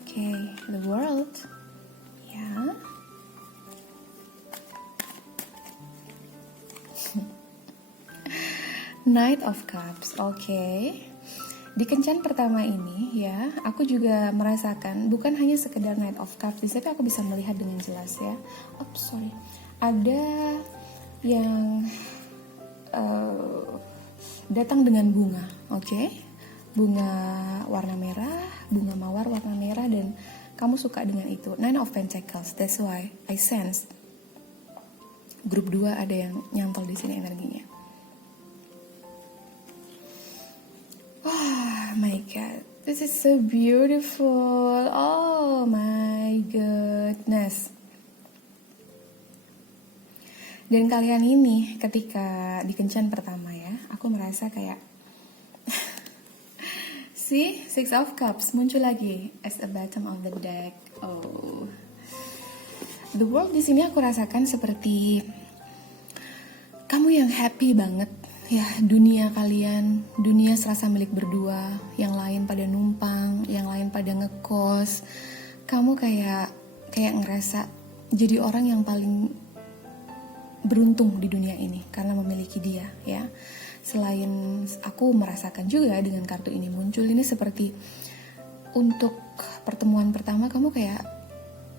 Oke, the world. Ya. Knight of Cups, oke. Di kencan pertama ini ya, aku juga merasakan bukan hanya sekedar Knight of Cups, tapi aku bisa melihat dengan jelas ya. Ada yang datang dengan bunga, oke? Bunga warna merah, bunga mawar warna merah, dan kamu suka dengan itu. Nine of Pentacles, that's why I sense grup 2 ada yang nyantol di sini energinya. Oh my god, this is so beautiful. Oh my goodness. Dan kalian ini ketika di kencan pertama ya, aku merasa kayak see, Six of Cups muncul lagi as the bottom of the deck. Oh, the world di sini aku rasakan seperti kamu yang happy banget ya, dunia kalian, dunia serasa milik berdua, yang lain pada numpang, yang lain pada ngekos. Kamu kayak ngerasa jadi orang yang paling beruntung di dunia ini karena memiliki dia ya. Selain aku merasakan juga dengan kartu ini muncul, ini seperti untuk pertemuan pertama kamu kayak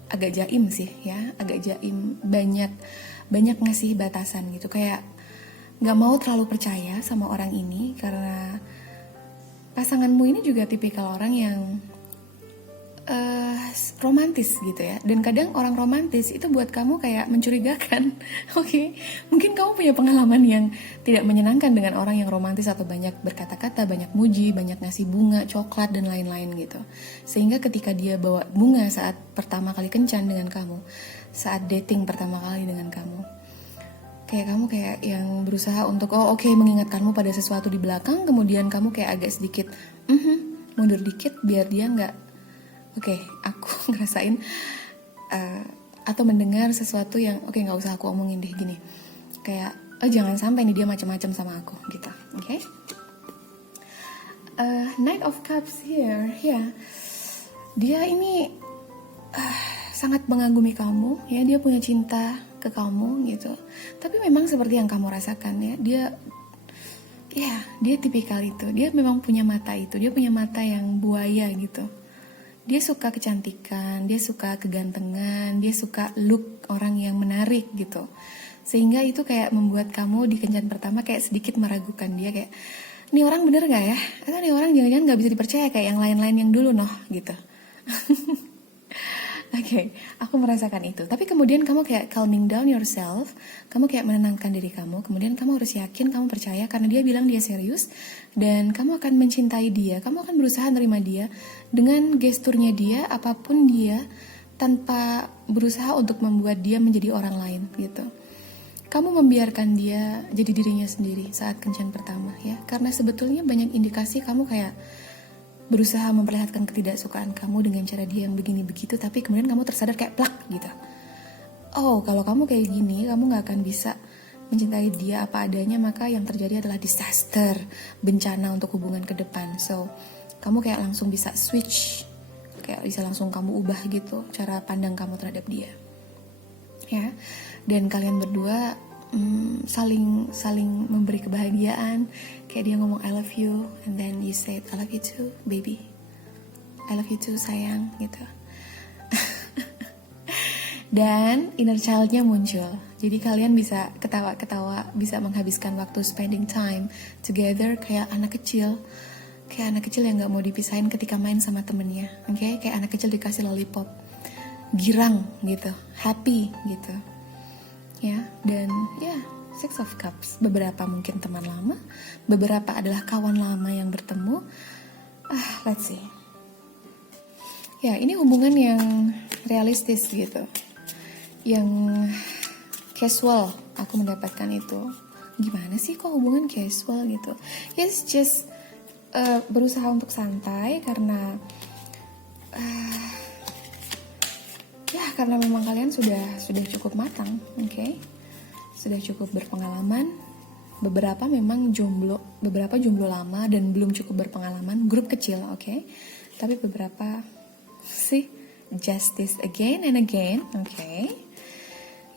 agak jaim sih ya, agak jaim, banyak ngasih batasan gitu, kayak nggak mau terlalu percaya sama orang ini karena pasanganmu ini juga tipikal orang yang romantis gitu ya. Dan kadang orang romantis itu buat kamu kayak mencurigakan. Oke, mungkin kamu punya pengalaman yang tidak menyenangkan dengan orang yang romantis atau banyak berkata-kata, banyak muji, banyak ngasih bunga, coklat dan lain-lain gitu. Sehingga ketika dia bawa bunga saat pertama kali kencan dengan kamu, saat dating pertama kali dengan kamu, kayak kamu kayak yang berusaha untuk mengingatkanmu pada sesuatu di belakang, kemudian kamu kayak agak sedikit mundur dikit biar dia nggak aku ngerasain atau mendengar sesuatu yang nggak usah aku omongin deh, gini kayak jangan sampai nih dia macam-macam sama aku gitu. Knight of Cups here ya, dia ini sangat mengagumi kamu ya, dia punya cinta ke kamu gitu. Tapi memang seperti yang kamu rasakan ya, dia tipikal itu, dia memang punya mata itu, dia punya mata yang buaya gitu. Dia suka kecantikan, dia suka kegantengan, dia suka look orang yang menarik gitu. Sehingga itu kayak membuat kamu di kencan pertama kayak sedikit meragukan dia, kayak ini orang bener gak ya? Atau ini orang jangan-jangan gak bisa dipercaya kayak yang lain-lain yang dulu gitu. Aku merasakan itu. Tapi kemudian kamu kayak calming down yourself, kamu kayak menenangkan diri kamu. Kemudian kamu harus yakin, kamu percaya karena dia bilang dia serius dan kamu akan mencintai dia. Kamu akan berusaha nerima dia dengan gesturnya dia, apapun dia, tanpa berusaha untuk membuat dia menjadi orang lain gitu. Kamu membiarkan dia jadi dirinya sendiri saat kencan pertama ya. Karena sebetulnya banyak indikasi kamu kayak berusaha memperlihatkan ketidaksukaan kamu dengan cara dia yang begini begitu, tapi kemudian kamu tersadar kayak plak gitu. Kalau kamu kayak gini, kamu gak akan bisa mencintai dia apa adanya, maka yang terjadi adalah disaster, bencana untuk hubungan ke depan. So, kamu kayak langsung bisa switch, kayak bisa langsung kamu ubah gitu cara pandang kamu terhadap dia. Ya, dan kalian berdua saling memberi kebahagiaan. Kayak dia ngomong I love you, and then you say I love you too baby, I love you too sayang gitu. Dan inner child-nya muncul, jadi kalian bisa ketawa-ketawa, bisa menghabiskan waktu spending time together kayak anak kecil yang gak mau dipisahin ketika main sama temennya. Kayak anak kecil dikasih lollipop, girang gitu, happy gitu ya. Dan Six of Cups, beberapa mungkin teman lama, beberapa adalah kawan lama yang bertemu. Let's see ya, ini hubungan yang realistis gitu, yang casual. Aku mendapatkan itu. Gimana sih kok hubungan casual gitu? Yes, just berusaha untuk santai karena karena memang kalian sudah cukup matang, sudah cukup berpengalaman. Beberapa memang beberapa jomblo lama dan belum cukup berpengalaman, grup kecil, tapi beberapa sih justice again and again,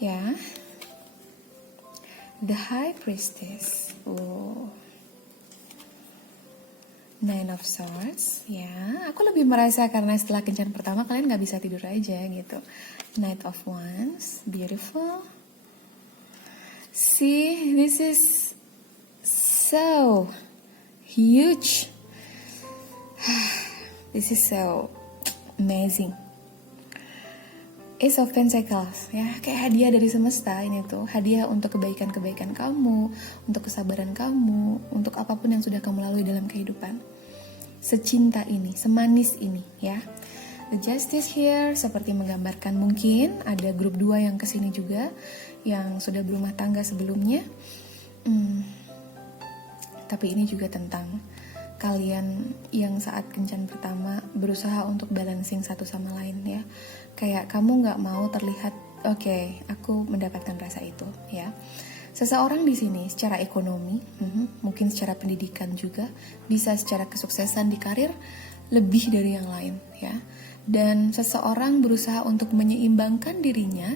ya. The High Priestess, Nine of Swords, ya. Aku lebih merasa karena setelah kencan pertama kalian gak bisa tidur aja gitu. Knight of Wands, beautiful. See, this is so huge. This is so amazing. Ace of Pentacles, ya, kayak hadiah dari semesta ini tuh, hadiah untuk kebaikan-kebaikan kamu, untuk kesabaran kamu, untuk apapun yang sudah kamu lalui dalam kehidupan. Secinta ini, semanis ini, ya. The Justice here seperti menggambarkan mungkin ada grup 2 yang kesini juga, yang sudah berumah tangga sebelumnya. Tapi ini juga tentang kalian yang saat kencan pertama berusaha untuk balancing satu sama lain, ya. Kayak kamu gak mau terlihat, oke, aku mendapatkan rasa itu, ya. Seseorang di sini secara ekonomi, mungkin secara pendidikan juga, bisa secara kesuksesan di karir lebih dari yang lain, ya. Dan seseorang berusaha untuk menyeimbangkan dirinya,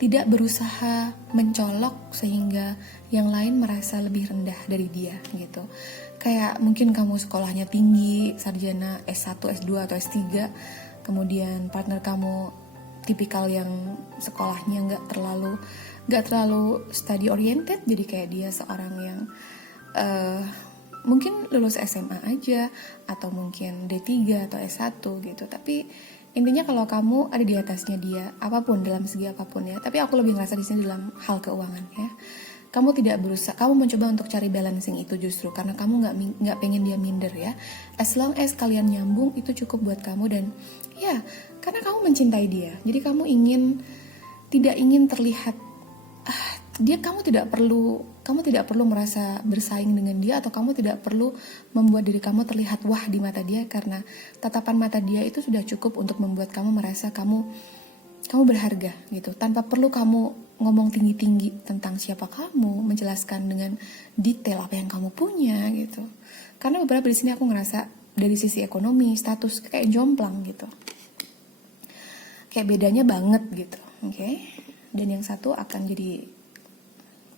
tidak berusaha mencolok sehingga yang lain merasa lebih rendah dari dia, gitu. Kayak mungkin kamu sekolahnya tinggi, sarjana S1, S2 atau S3, kemudian partner kamu tipikal yang sekolahnya nggak terlalu study oriented, jadi kayak dia seorang yang mungkin lulus SMA aja, atau mungkin D3 atau S1 gitu. Tapi intinya kalau kamu ada di atasnya dia, apapun, dalam segi apapun, ya. Tapi aku lebih ngerasa di sini dalam hal keuangan, ya. Kamu tidak berusaha, kamu mencoba untuk cari balancing itu justru karena kamu nggak pengen dia minder, ya. As long as kalian nyambung, itu cukup buat kamu. Dan ya, karena kamu mencintai dia, jadi kamu tidak ingin terlihat kamu tidak perlu merasa bersaing dengan dia, atau kamu tidak perlu membuat diri kamu terlihat wah di mata dia, karena tatapan mata dia itu sudah cukup untuk membuat kamu merasa kamu berharga gitu, tanpa perlu kamu ngomong tinggi-tinggi tentang siapa kamu, menjelaskan dengan detail apa yang kamu punya gitu. Karena beberapa di sini aku ngerasa dari sisi ekonomi, status kayak jomplang gitu. Kayak bedanya banget gitu, oke? Dan yang satu akan jadi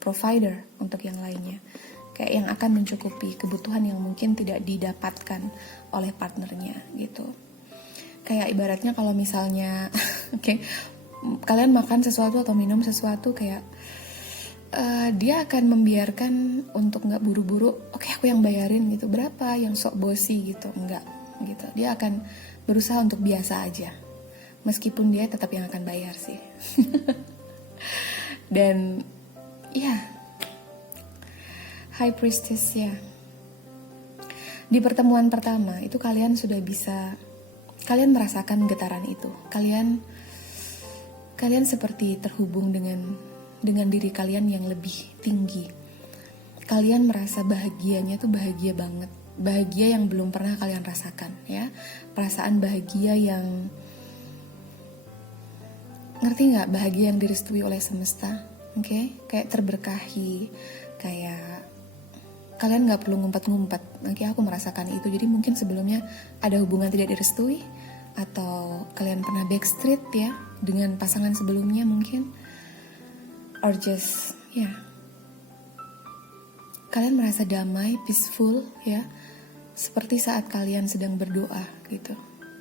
provider untuk yang lainnya. Kayak yang akan mencukupi kebutuhan yang mungkin tidak didapatkan oleh partnernya gitu. Kayak ibaratnya kalau misalnya kalian makan sesuatu atau minum sesuatu, kayak dia akan membiarkan untuk nggak buru-buru, aku yang bayarin gitu, berapa, yang sok bosi gitu, enggak gitu. Dia akan berusaha untuk biasa aja, meskipun dia tetap yang akan bayar sih. Dan ya, High Priestess, ya. Di pertemuan pertama itu kalian merasakan getaran itu. Kalian seperti terhubung dengan diri kalian yang lebih tinggi. Kalian merasa bahagianya tuh bahagia banget. Bahagia yang belum pernah kalian rasakan, ya. Perasaan bahagia yang, ngerti gak? Bahagia yang direstui oleh semesta, kayak terberkahi, kayak kalian gak perlu ngumpet-ngumpet. Aku merasakan itu. Jadi mungkin sebelumnya ada hubungan tidak direstui, atau kalian pernah backstreet, ya, dengan pasangan sebelumnya mungkin, or just kalian merasa damai, peaceful, ya, seperti saat kalian sedang berdoa gitu.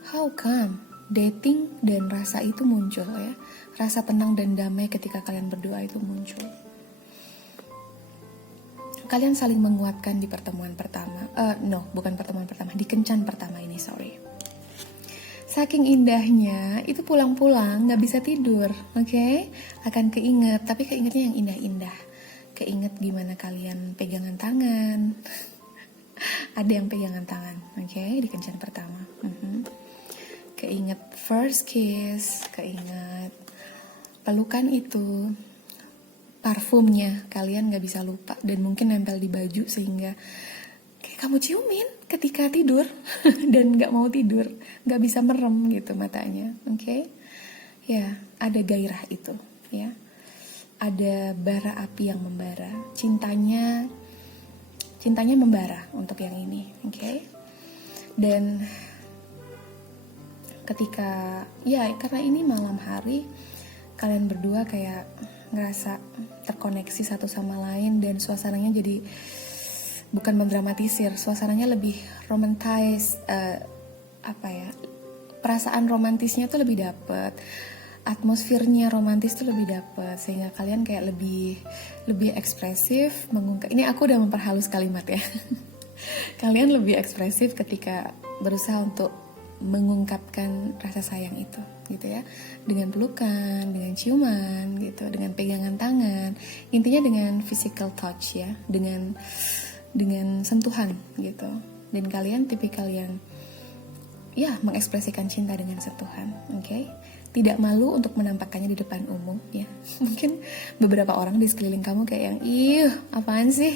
How come dating dan rasa itu muncul, ya, rasa tenang dan damai ketika kalian berdoa itu muncul. Kalian saling menguatkan di pertemuan pertama, bukan pertemuan pertama, di kencan pertama ini, sorry. Saking indahnya, itu pulang-pulang gak bisa tidur, akan keinget, tapi keingetnya yang indah-indah. Keinget gimana kalian pegangan tangan, ada yang pegangan tangan, di kencan pertama. Keinget first kiss, keinget pelukan itu, parfumnya kalian gak bisa lupa, dan mungkin nempel di baju sehingga kayak kamu ciumin ketika tidur dan gak mau tidur, gak bisa merem gitu matanya, ya, ada gairah itu, ya, ada bara api yang membara, cintanya membara untuk yang ini, dan ketika, ya, karena ini malam hari, kalian berdua kayak ngerasa terkoneksi satu sama lain, dan suasananya jadi bukan mendramatisir, suasananya lebih romantis, perasaan romantisnya tuh lebih dapet, atmosfernya romantis tuh lebih dapet, sehingga kalian kayak lebih ekspresif mengungkap. Ini aku udah memperhalus kalimat, ya. Kalian lebih ekspresif ketika berusaha untuk mengungkapkan rasa sayang itu, gitu ya, dengan pelukan, dengan ciuman gitu, dengan pegangan tangan, intinya dengan physical touch ya, dengan sentuhan gitu. Dan kalian tipikal yang ya mengekspresikan cinta dengan sentuhan, oke? Tidak malu untuk menampakkannya di depan umum ya. Mungkin beberapa orang di sekeliling kamu kayak yang ih apaan sih.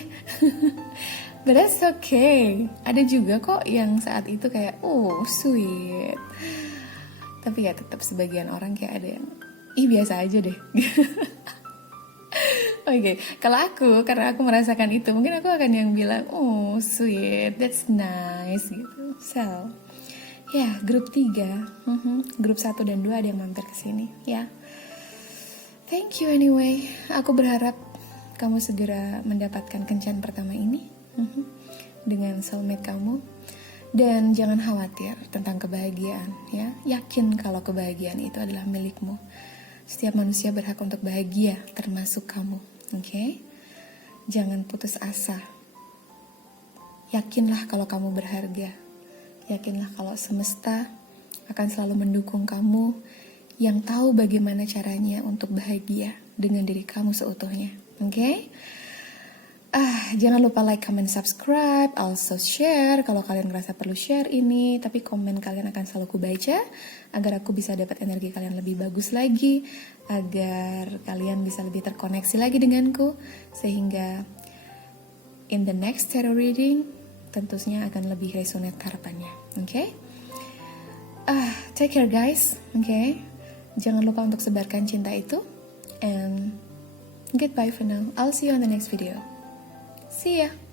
But that's okay. Ada juga kok yang saat itu kayak oh sweet. Tapi ya tetap sebagian orang kayak ada yang ih biasa aja deh. Oke, kalau aku, karena aku merasakan itu, mungkin aku akan yang bilang, oh sweet, that's nice gitu. So, ya grup 3, grup 1 dan 2 ada yang mampir ke sini, ya. Thank you anyway. Aku berharap kamu segera mendapatkan kencan pertama ini dengan soulmate kamu. Dan jangan khawatir tentang kebahagiaan, ya. Yakin kalau kebahagiaan itu adalah milikmu. Setiap manusia berhak untuk bahagia, termasuk kamu. Oke? Jangan putus asa. Yakinlah kalau kamu berharga. Yakinlah kalau semesta akan selalu mendukung kamu yang tahu bagaimana caranya untuk bahagia dengan diri kamu seutuhnya. Oke? Jangan lupa like, comment, subscribe, also share kalau kalian ngerasa perlu share ini. Tapi komen kalian akan selalu kubaca agar aku bisa dapat energi kalian lebih bagus lagi, agar kalian bisa lebih terkoneksi lagi denganku, sehingga in the next tarot reading tentunya akan lebih resonate harapannya. Oke? Take care guys. Oke? Jangan lupa untuk sebarkan cinta itu, and goodbye for now. I'll see you on the next video. See ya.